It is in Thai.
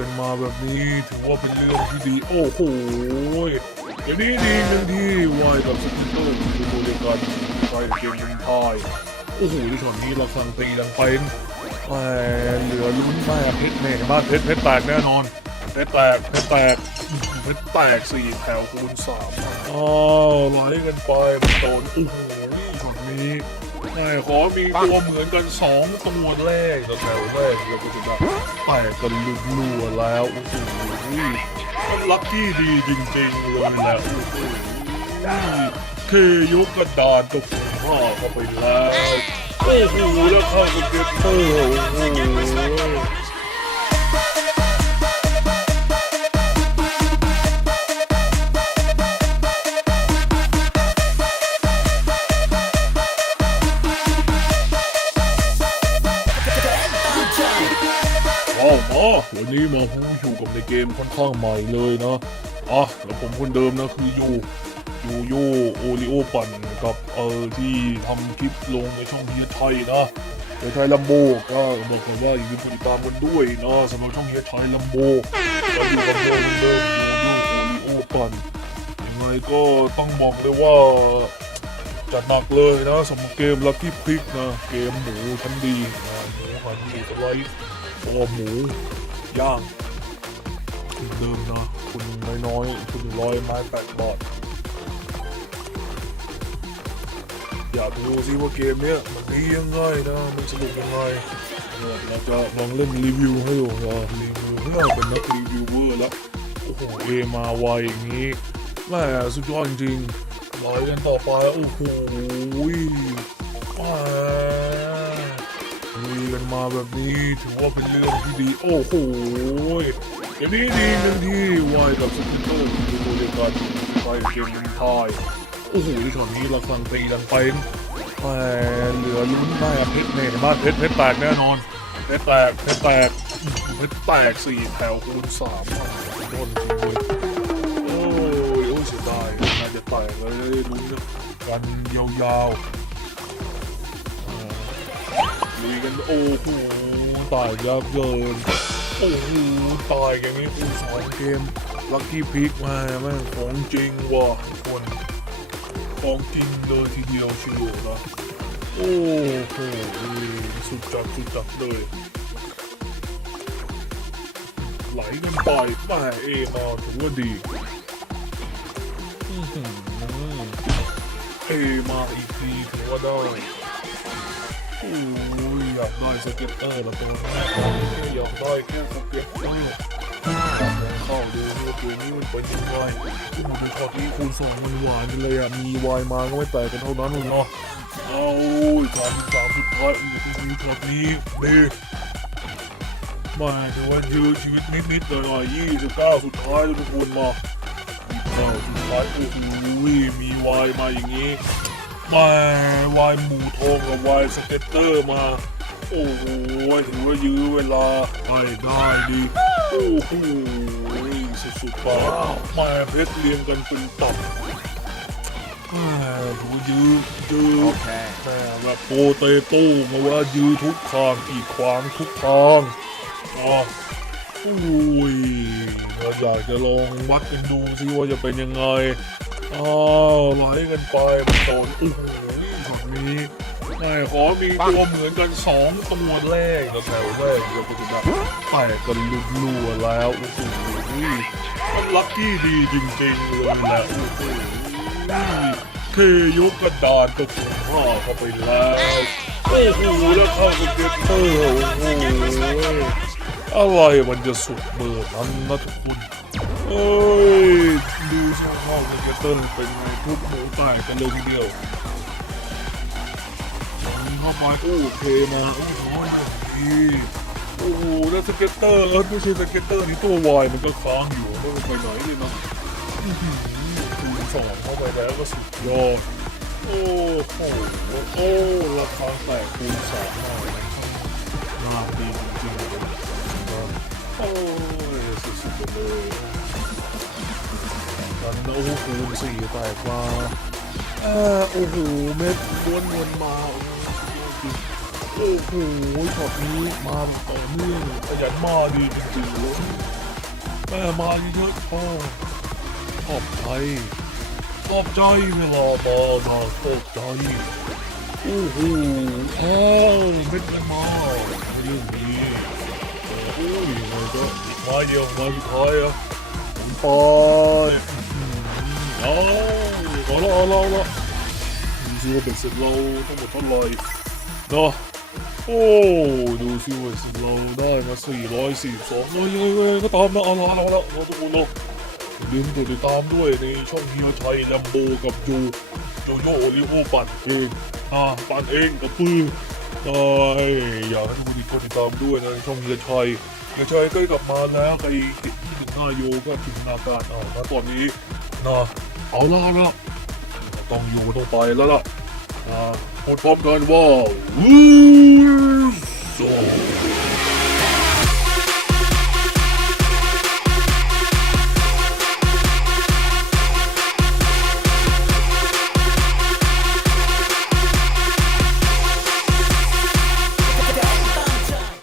กันมาแบบนี้ถือว่าเป็นเรื่องที่ดีโอ้โหอย่างนี้ดีหนึ่งที่วายกับสกิตเตอร์อยู่ตัวเดียวกันไปเกมเป็นพายโอ้โหที่ช็อตนี้เราฟังตีดังเป็นแต่เหลือลุ้นมากเพชรแม่บ้านเพชรเพชรแตกแน่นอนเพชรแตกเพชรแตกเพชรแตกสี่แถวคูณสามอ้าวไหลกันไปมันโดนโอ้โหช็อตนี้ ใช่ขอมีตัวเหมือนกันสองตัวแรกแถวแรกเราก็จะแบบแตกกันลุกลัวแล้วโอ้โหมันลัคกี้ดีจริงๆเลยแหละโอ้โหเคยกกระดานตกผ้าเข้าไปแล้วโอ้โหแล้วเข้าสเก็ตเตอร์โอ้โห ว้าวมาวันนี้มาพูดอยู่กับในเกมค่อนข้างใหม่เลยนะอะแล้วผมคนเดิมนะคือยูยูโยโอริโอปั่นกับเออที่ทำคลิปลงในช่องเฮียไทยนะเฮียไทยลัมโบก็บอกกันว่าอย่าลืมติดตามกันด้วยนะสำหรับช่องเฮียไทยลัมโบก็อยู่กับเดิมเดิมยูโยโอริโอปั่นยังไงก็ต้องบอกเลยว่าจัดหนักเลยนะสำหรับเกม Lucky Pick นะ เกมหมูชั้นดีนะหมูหันหมูสไลด์ คอหมูย่างเดิมนะคุณน้อยๆคุณร้อยไม้แปดบาทอยากดูซิว่าเกมเนี้ยมันดียังไงนะมันสนุกยังไงเนี่ยเราจะลองเล่นรีวิวให้ดูว่ารีวิวให้เราเป็นนักรีวิวเวอร์แล้วโอ้โหเอมาไวอย่างนี้แม่สุดยอดจริงๆลอยกันต่อไปโอ้โหว้า ลุยกันมาแบบนี้ถือว่าเป็นเรื่องที่ดี โอ้โหอย่างนี้ดีหนึ่งที่วายกับสกิตเตอร์อยู่ตัวเดีกันไปเกมเป็นพายโอ้โหที่ช็อตนี้เราฟังตีดังเป็นแต่เหลือลุ้นมากเพชรแม่บ้านเพชรเพชรแตกแน่นอนเพชรแตกเพชรแตกเพชรแตกสี่แถวคูณสามโดนโอ้ยโอ้ยเสียดายน่าจะแต่อยเลยลุ้นกันยาวๆ ลุยกันโอ้โหตายยับเยินโอ้โหตายอย่างนี้อู้สองเกมลัคกี้พิกมาแม่งของจริงว่ะทุกคนของจริงเลยทีเดียวเชียวนะโอ้โหสุดจัดสุดจัดเลยไหลกันไปแม่เอมาถือว่าดีเอมาอีกทีถือว่าได้ โอ้ยอยสเก็ตเตอร์ละตัวนี้อยากได้แค่สเก็ตเตอร์เข้าดูว่าตัวนี้มันเป็นยังไงที่มันเป็นข้อที่คูณสองมันหวานเลยอะ มีวายมาก็ไม่แตกกันเท่านั้นหรอกเนาะโอ้ยสามสิบสามสุดท้ายอีกทีช็อตนี้ดีมาถือว่ายืดชีวิตนิดๆเลยอะยี่สิบเก้าสุดท้ายทุกคนมาเก้าสุดท้ายโอ้โหมีวายมาอย่างนี้มาวายหมูทองกับวายสเก็ตเตอร์มา โอ้โหถือว่ายื้อเวลาไปได้ดีโอ้โหสุดๆไปมาเพชรเรียงกันเป็นตับอ่าถือว่ายื้อยื้อ Okay. แม่แบบโปเตโต้มาว่ายื้อทุกทางกีดขวางทุกทางอ๋อโอ้ยเราอยากจะลองวัดกันดูซิว่าจะเป็นยังไงอ้าวไหลกันไปโดนโอ้โหช็อตนี้ แม่ขอมีตัวเหมือนกันสองตัวแรกแล้วแถวแรกเราก็จะแบบแตกกันลุกลัวแล้วโอ้โหมันลัคกี้ดีจริงๆเลยแหละโอ้โหเคยกกระดานตกผ้าเข้าไปแล้วโอ้โหแล้วเข้าสเก็ตเตอร์โอ้โหอะไรมันจะสุดเบอร์นั้นนะทุกคนเอ้ยดูชอบมากเลยเกตเติ้ลเป็นไงทุกหมูแตกกันเลยทีเดียว เข้าไปโอเคมาโอ้โหดีโอ้โหแล้วสเก็ตเตอร์เออไม่ใช่สเก็ตเตอร์นี่ตัววายมันก็ค้างอยู่ไม่ไปไหนเลยนะคูณสองเข้าไปแล้วก็สุดยอดโอ้โหโอ้ราคาแตกคูณสามมากเลยน่าดีจริงๆเลยโอ้ยสุดๆเลยตอนนั้นโอ้โหคูณสี่แตกมาเออโอ้โหเม็ดล้วนเงินมา โอ้โหช็อตนี้มาต่อเนื่องขยันมาดีจริงๆเลยแม่มาเยอะๆพ่อขอบใจขอบใจเวลามานะขอบใจโอ้โหอ้าวเป็นไมาเรื่องนี้โอ้ยยังไงก็อีกไม้เดียวมาสุดท้ายอะผมไปเอาเอาละเอาละเอาละดูสิว่าเป็นเสร็จเราทั้งหมดเท่าไหร่ เนาะโอ้ ดูสิว่าสิเราได้มา 442เลยยังไงก็ตามนะเอาละเอาละเราทุกคนเนาะลืมกดติดตามด้วยในช่องเฮียชัยแลมโบกับโจโจโยโอริโอปั่นเองอ่าปั่นเองกับปืนเอ้ยอยากให้ทุกคนกดติดตามด้วยนะในช่องเฮียชัยเฮียชัยใกล้กลับมาแล้วใครคิดถึงหน้าโยก็จินตนาการเอานะตอนนี้นะเอาละเอาละต้องอยู่ต้องไปแล้วล่ะ อ่าพูดพร้อมกันว่าวูซ